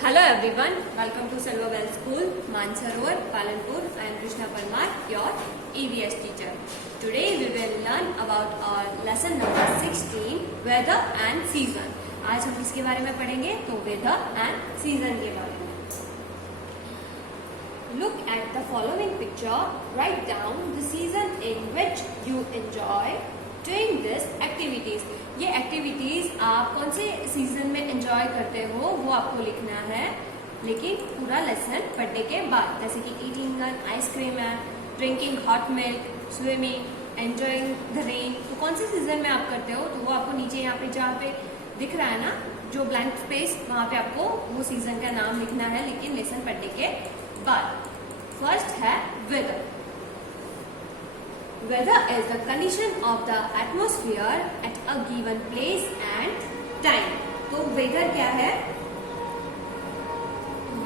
Hello everyone, welcome to Selva Well School, Mansarovar, Palanpur. I am Krishna Parmar, your EVS teacher. Today we will learn about our lesson number 16, weather and season. आज हम किसके बारे में पढ़ेंगे? तो weather and season के बारे में. Look at the following picture. Write down the season in which you enjoy doing this activities. ये एक्टिविटीज आप कौन से सीजन में एंजॉय करते हो वो आपको लिखना है, लेकिन पूरा लेसन पढ़ने के बाद, जैसे कि ईटिंग आइसक्रीम है, drinking hot milk, swimming, enjoying the rain, तो कौन से सीजन में आप करते हो तो वो आपको नीचे यहाँ पे जहाँ पे दिख रहा है ना जो ब्लैंक स्पेस, वहाँ पे आपको वो सीजन का नाम लिखना है, लेकिन लेसन पढ़ने के बाद. फर्स्ट है weather. Weather is the condition of the atmosphere at a given place and time. तो weather क्या है?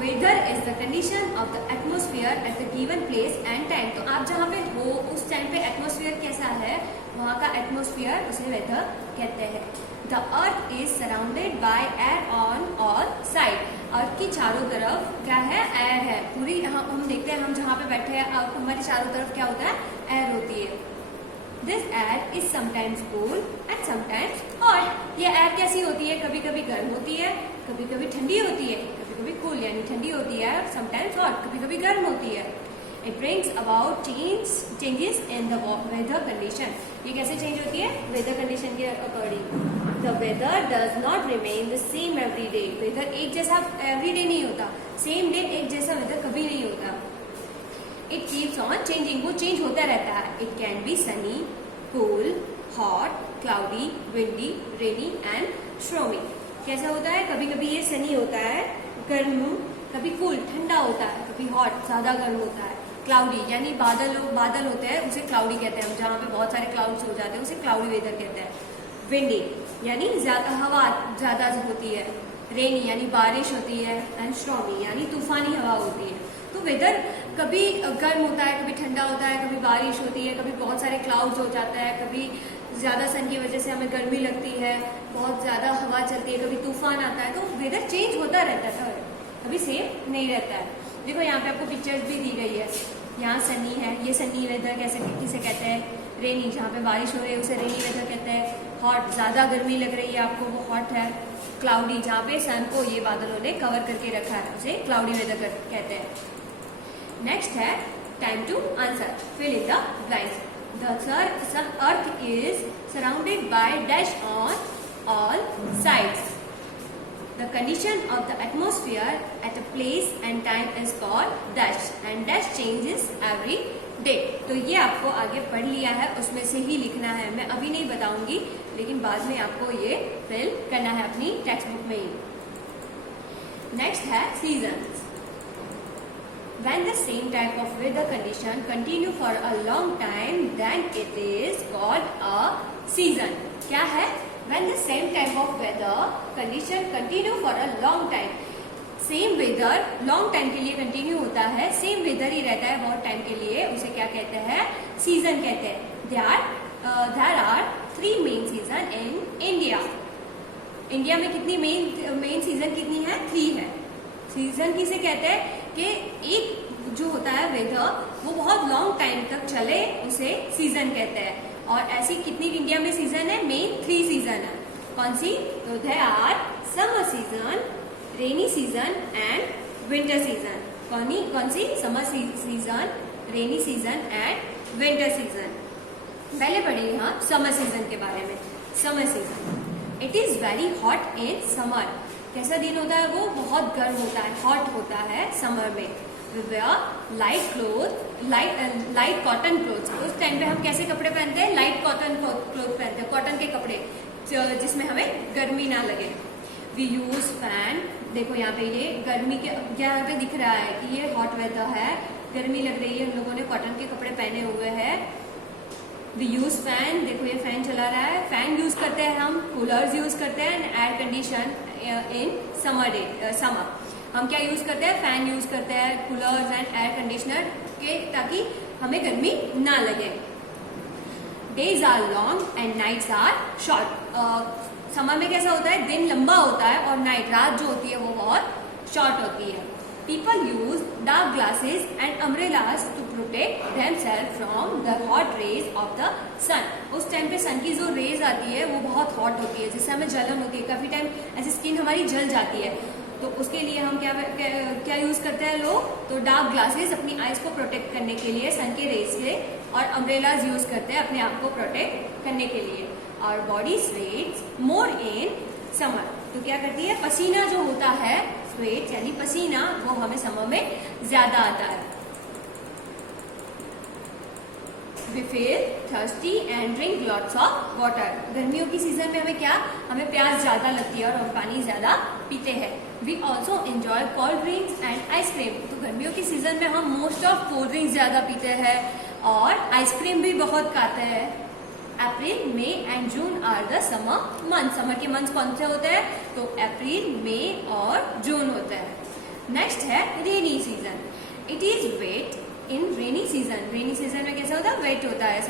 Weather is the condition of the atmosphere at the given place and time. तो आप जहाँ पे हो उस टाइम पे एटमोसफियर कैसा है, वहाँ का एटमोसफियर उसे वेदर कहते हैं. The earth is surrounded by air on all sides. अर्थ की चारों तरफ क्या है? एयर है. पूरी यहाँ हम देखते हैं, हम जहाँ पे बैठे हैं हमारी चारों तरफ क्या होता है? एयर होती है. This air is sometimes cool and sometimes hot. ये एयर कैसी होती है? कभी कभी गर्म होती है, कभी कभी ठंडी होती है, कभी कभी कूल यानी ठंडी होती है, sometimes hot कभी कभी गर्म होती है. It brings about changes in the weather condition. ये कैसे चेंज होती है? वेदर कंडीशन के according. The weather does not remain the same every day. Weather एक जैसा every day नहीं होता. Same day एक जैसा वेदर कभी नहीं होता. It keeps on changing. वो चेंज होता रहता है. It can be sunny, cool, hot, cloudy, windy, rainy and stormy. कैसा होता है? कभी कभी ये सनी होता है, गर्म, कभी कूल ठंडा होता है, कभी हॉट ज्यादा गर्म होता है, क्लाउडी यानी बादल होते हैं उसे क्लाउडी कहते हैं. हम जहाँ पे बहुत सारे क्लाउड्स हो जाते हैं उसे क्लाउडी वेदर कहते हैं. विंडी यानी हवा ज्यादा होती है. रेनी यानी बारिश होती है. एंड स्टॉर्मी यानी तूफानी हवा होती है. तो वेदर कभी गर्म होता है, कभी ठंडा होता है, कभी बारिश होती है, कभी बहुत सारे क्लाउड्स हो जाता है, कभी ज्यादा सन की वजह से हमें गर्मी लगती है, बहुत ज्यादा हवा चलती है, कभी तूफान आता है. तो वेदर चेंज होता रहता है, कभी सेम नहीं रहता है. देखो यहाँ पे आपको पिक्चर्स भी दी गई है. यहाँ सनी है, ये सनी वेदर किसे कहते हैं? रेनी, जहाँ पे बारिश हो रही है उसे रेनी वेदर कहते हैं. हॉट ज्यादा गर्मी लग रही है आपको, वो हॉट है. क्लाउडी जहाँ पे सन को ये बादलों ने कवर करके रखा है उसे क्लाउडी वेदर कहते हैं. नेक्स्ट है time to answer. Fill in the blanks. The earth is surrounded by dash on all sides. The condition of the atmosphere at a place and time is called dash, and dash changes every day. तो ये आपको आगे पढ़ लिया है, उसमें से ही लिखना है. मैं अभी नहीं बताऊंगी, लेकिन बाद में आपको ये फिल करना है अपनी टेक्स्ट बुक में ही. नेक्स्ट है seasons. When the same type of weather condition continue for a long time, then it is called a season. क्या है? When the same type of weather condition continue for a long time. Same weather long time के लिए continue होता है, same weather ही रहता है बहुत time के लिए, उसे क्या कहते हैं? सीजन कहते हैं. There are 3 main season in India. India में कितनी मेन सीजन कितनी है? 3 है. सीजन किसे कहते हैं? कि एक जो होता है वेदर वो बहुत लॉन्ग टाइम तक चले उसे सीजन कहते हैं. और ऐसी कितनी इंडिया में सीजन है? मेन 3 सीजन है. कौन सी? तो there are summer season, rainy season and winter season. कौन सी? Summer season, rainy season and winter season. पहले पढ़े यहाँ समर सीजन के बारे में. Summer season. It is very hot in summer. कैसा दिन होता है वो? बहुत गर्म होता है, हॉट होता है समर में. Light cotton clothes. उस टाइम पे हम कैसे कपड़े पहनते हैं? लाइट कॉटन क्लोथ पहनते हैं, कॉटन के कपड़े जिसमें हमें गर्मी ना लगे. We use fan. देखो यहाँ पे ये गर्मी के यहाँ पे दिख रहा है कि ये हॉट वेदर है, गर्मी लग रही है, हम लोगों ने कॉटन के कपड़े पहने हुए हैं. We use fan. देखो ये फैन चला रहा है, फैन यूज करते हैं हम. कूलर्स यूज करते हैं. Air condition in summer. हम क्या यूज करते हैं? फैन यूज करते हैं, कूलर्स एंड एयर कंडीशनर के, ताकि हमें गर्मी ना लगे. Days are long and nights are short. Summer में कैसा होता है? दिन लंबा होता है और नाइट रात जो होती है वो बहुत शॉर्ट होती है। People use dark glasses and umbrellas to protect themselves from the hot rays of the sun. उस टाइम पे सन की जो रेज आती है वो बहुत हॉट होती है, जिससे हमें जलन होती है, काफी टाइम ऐसी स्किन हमारी जल जाती है। तो उसके लिए हम क्या यूज करते हैं लोग, तो डार्क ग्लासेस अपनी आईज को प्रोटेक्ट करने के लिए सन के रेज से, और अम्ब्रेलाज यूज करते हैं अपने आप को प्रोटेक्ट करने के लिए। और body sweats more in summer, तो क्या करती है, पसीना जो होता है, स्वेट यानी पसीना, वो हमें समर में ज्यादा आता है। We feel thirsty and drink lots of water. गर्मियों की सीजन में हमें क्या, हमें प्यास ज्यादा लगती है और हम पानी ज्यादा पीते हैं। We also enjoy cold drinks and ice cream. तो गर्मियों की सीजन में हम मोस्ट ऑफ कोल्ड ड्रिंक्स ज्यादा पीते हैं और आइसक्रीम भी बहुत खाते हैं। April, May and June are the summer month. Summer के मंथ कौन से होते हैं, तो अप्रैल, मई और जून होते हैं। नेक्स्ट है rainy season. It is wet in rainy season. Rainy season में कैसा होता है, वेट होता है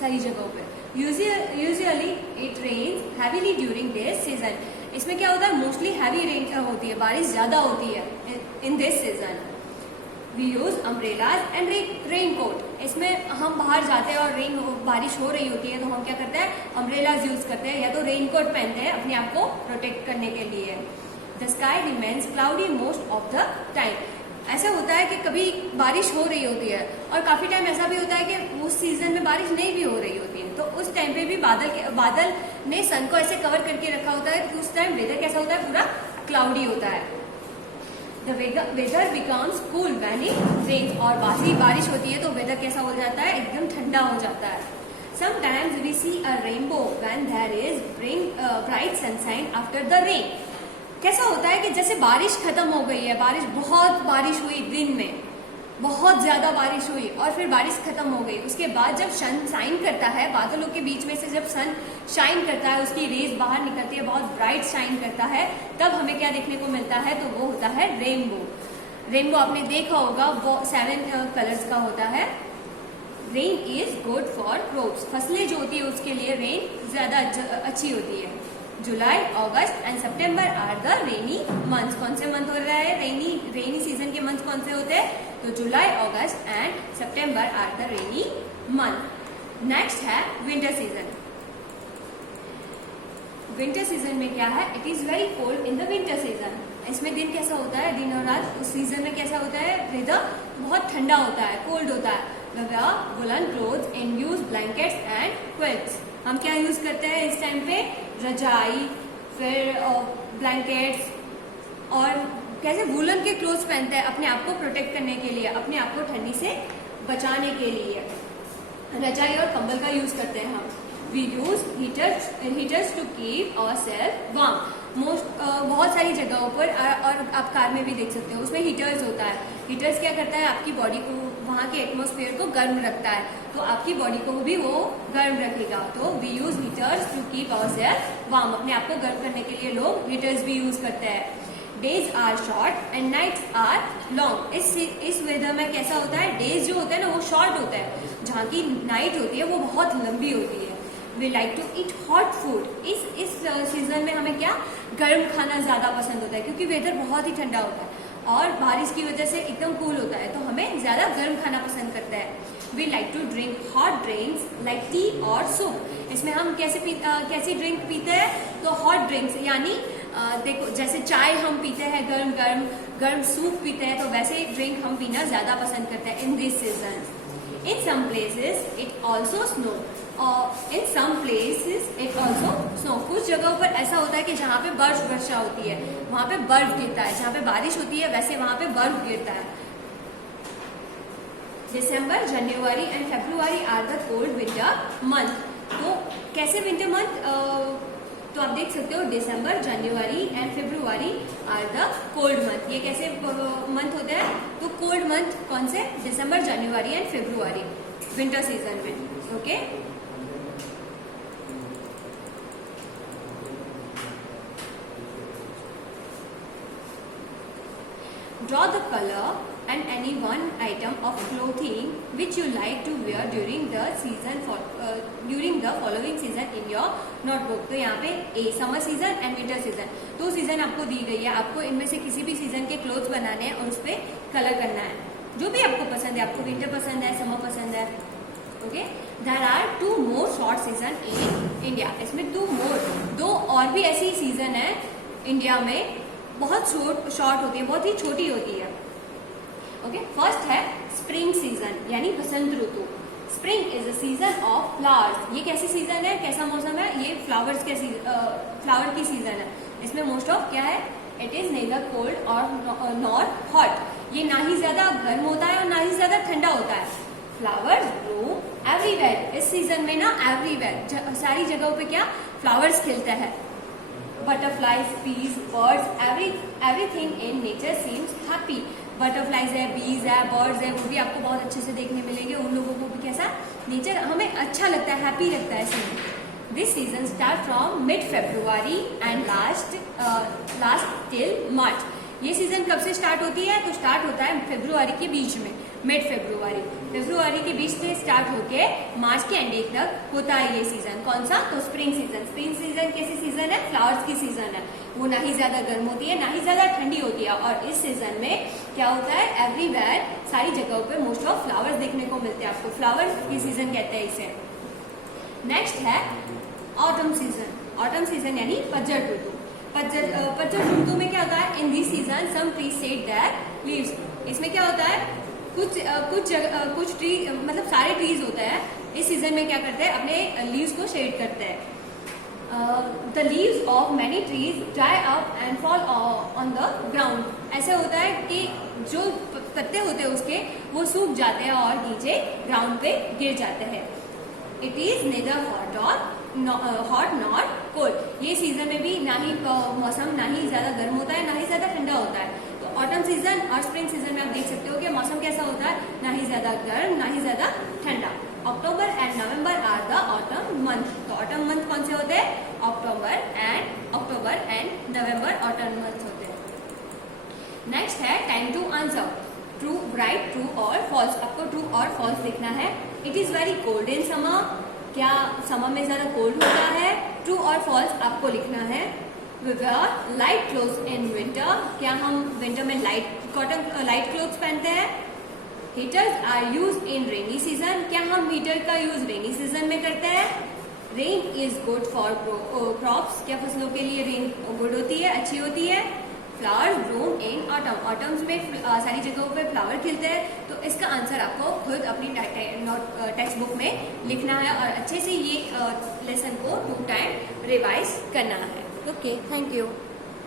सारी जगहों पे। Usually it rains heavily during this season. इसमें क्या होता है, मोस्टली हैवी रेन होती है, बारिश ज्यादा होती है in this season. We use umbrellas and raincoat. इसमें हम बाहर जाते हैं और बारिश हो रही होती है, तो हम क्या करते हैं, अम्ब्रेलाज यूज करते हैं या तो रेनकोट पहनते हैं अपने आप को प्रोटेक्ट करने के लिए। The sky remains cloudy most of the time. ऐसा होता है कि कभी बारिश हो रही होती है और काफी टाइम ऐसा भी होता है कि उस सीजन में बारिश नहीं भी हो रही होती है, तो उस टाइम पे भी बादल ने सन को ऐसे कवर करके रखा होता है कि उस टाइम वेदर कैसा होता है, पूरा क्लाउडी होता है। The weather becomes cool when it rains। और बारिश होती है तो वेदर कैसा हो जाता है, एकदम ठंडा हो जाता है। Sometimes we see a rainbow when there is bright sunshine after the rain। कैसा होता है कि जैसे बारिश खत्म हो गई है, बहुत बारिश हुई, दिन में बहुत ज्यादा बारिश हुई और फिर बारिश खत्म हो गई, उसके बाद जब सन शाइन करता है, बादलों के बीच में से जब सन शाइन करता है, उसकी रेज बाहर निकलती है, बहुत ब्राइट शाइन करता है, तब हमें क्या देखने को मिलता है, तो वो होता है रेनबो। रेनबो आपने देखा होगा, वो 7 कलर्स का होता है। Rain is good for crops. फसलें जो होती है उसके लिए रेन ज्यादा अच्छी होती है। July, August and September are the rainy months. कौन से मंथ हो रहा है, रेनी सीजन के मंथ कौन से होते हैं, तो July, August and September are the rainy month. Next है विंटर सीजन। विंटर सीजन में क्या है, it is very cold in the winter season. इसमें दिन कैसा होता है, दिन और रात, उस सीजन में कैसा होता है, वेदर बहुत ठंडा होता है, कोल्ड होता है। Woollen clothes and use blankets and quilts. हम क्या यूज करते हैं इस टाइम पे, रजाई, फिर ब्लैंकेट्स और कैसे वुलन के क्लोथ्स पहनते हैं अपने आप को प्रोटेक्ट करने के लिए, अपने आप को ठंडी से बचाने के लिए रजाई और कंबल का यूज करते हैं हम। We use heaters to keep ourselves warm. बहुत सारी जगहों पर और आप कार में भी देख सकते हो, उसमें हीटर्स होता है। हीटर्स क्या करता है, आपकी बॉडी को, वहाँ के एटमॉस्फेयर को गर्म रखता है, तो आपकी बॉडी को भी वो गर्म रखेगा। तो we use heaters to keep ourselves warm. अपने आप को गर्म करने के लिए लोग हीटर्स भी यूज करते हैं। Days are short and nights are long. इस वेदर में कैसा होता है, डेज जो होता है ना वो शॉर्ट होता है, जहाँ की नाइट होती है वो बहुत लंबी होती है। We like to eat hot food. इस सीजन में हमें क्या, गर्म खाना ज्यादा पसंद होता है, क्योंकि वेदर बहुत ही ठंडा होता है और बारिश की वजह से एकदम कूल होता है, तो हमें ज्यादा गर्म खाना पसंद करता है। We like to drink hot drinks like tea और सूप। इसमें हम कैसी ड्रिंक पीते हैं, तो हॉट ड्रिंक्स यानी देखो, जैसे चाय हम पीते हैं गर्म सूप पीते हैं, तो वैसे ड्रिंक हम पीना ज्यादा पसंद करते हैं in this season. In some places it also snow. In some places it also snow. कुछ जगहों पर ऐसा होता है कि जहाँ पे बर्फ वर्षा होती है, वहाँ पे बर्फ गिरता है, जहाँ पे बारिश होती है वैसे वहाँ पे बर्फ गिरता है। December, January and February are the cold winter month. तो कैसे विंटर मंथ, तो आप देख सकते हो December, January and February are the cold month. ये कैसे मंथ होते हैं, तो कोल्ड मंथ कौन से, दिसंबर, January and February winter season में। Okay, draw the color and any one item of clothing which you like to wear during the following season in your notebook। तो यहाँ पे summer season and winter season, 2 season आपको दी गई है, आपको इनमें से किसी भी सीजन के क्लोथ बनाने हैं और उस पर कलर करना है, जो भी आपको पसंद है, आपको विंटर पसंद है, समर पसंद है। Okay, there are 2 more short season in India. इसमें 2 और भी ऐसी सीजन है इंडिया में, बहुत शॉर्ट होती है, बहुत ही छोटी होती है। ओके, फर्स्ट है स्प्रिंग सीजन यानी बसंत ऋतु। Spring is a season of flowers. ये कैसी सीजन है, कैसा मौसम है, ये फ्लावर की सीजन है। इसमें मोस्ट ऑफ क्या है, इट इज नेदर कोल्ड और नॉर हॉट। ये ना ही ज्यादा गर्म होता है और ना ही ज्यादा ठंडा होता है। Flowers Bloom everywhere. इस सीजन में ना एवरीवेयर, सारी जगहों पे क्या फ्लावर्स खिलते हैं। बटरफ्लाईज, बीज, birds, everything in nature seems happy. Butterflies है, बीज है, बर्ड्स है, वो भी आपको बहुत अच्छे से देखने मिलेंगे। उन लोगों को भी कैसा नेचर हमें अच्छा लगता है, हैप्पी लगता है season. This season start from mid February and last till March. ये सीजन कब से स्टार्ट होती है, तो स्टार्ट होता है फरवरी के बीच में, मिड फरवरी के बीच से स्टार्ट होके मार्च के एंडिंग तक होता है ये सीजन। कौन सा, तो स्प्रिंग सीजन। स्प्रिंग सीजन कैसी सीजन है, फ्लावर्स की सीजन है। वो ना ही ज्यादा गर्म होती है, ना ही ज्यादा ठंडी होती है। और इस सीजन में क्या होता है, एवरीवेयर, सारी जगहों पे मोस्ट ऑफ फ्लावर्स देखने को मिलते हैं आपको। फ्लावर की सीजन कहते हैं इसे। नेक्स्ट है ऑटम सीजन। ऑटम सीजन यानी पतझड़ ऋतु। पतझड़ ऋतु में क्या होता है, in this season some trees shed their leaves. इसमें क्या होता है, कुछ ट्री, मतलब सारे ट्रीज होते हैं इस सीजन में क्या करते हैं, अपने लीव्स को शेड करते हैं। The leaves of many trees dry up and fall on the ground. ऐसे होता है कि जो पत्ते होते हैं उसके, वो सूख जाते हैं और नीचे ग्राउंड पे गिर जाते हैं। It is nether hot not cold. ये सीजन में भी ना ही मौसम ना ही ज्यादा गर्म होता है, ना ही ज्यादा ठंडा होता है। तो ऑटम सीजन और स्प्रिंग सीजन में आप देख सकते हो कि मौसम कैसा होता है, ना ही ज्यादा गर्म ना ही ज्यादा ठंडा। October and November are the autumn month. तो ऑटम मंथ कौन से होते हैं, October and November autumn month होते हैं। नेक्स्ट है time to answer. True, right, true और फॉल्स। आपको ट्रू और फॉल्स लिखना है। It is very cold in summer. क्या समर में ज्यादा कोल्ड होता है, ट्रू और फॉल्स आपको लिखना है। We wear light clothes in winter। क्या हम विंटर में लाइट क्लोथ्स पहनते हैं। Heaters are use in rainy season. क्या हम हीटर का यूज रेनी सीजन में करते हैं। Rain is good for crops. क्या फसलों के लिए रेन गुड होती है, अच्छी होती है। Flowers Bloom in autumn. Autumns में सारी जगहों पे फ्लावर खिलते हैं। तो इसका आंसर आपको खुद अपनी टेक्स्ट बुक में लिखना है और अच्छे से ये लेसन को 2 टाइम रिवाइज करना है। Okay, thank you.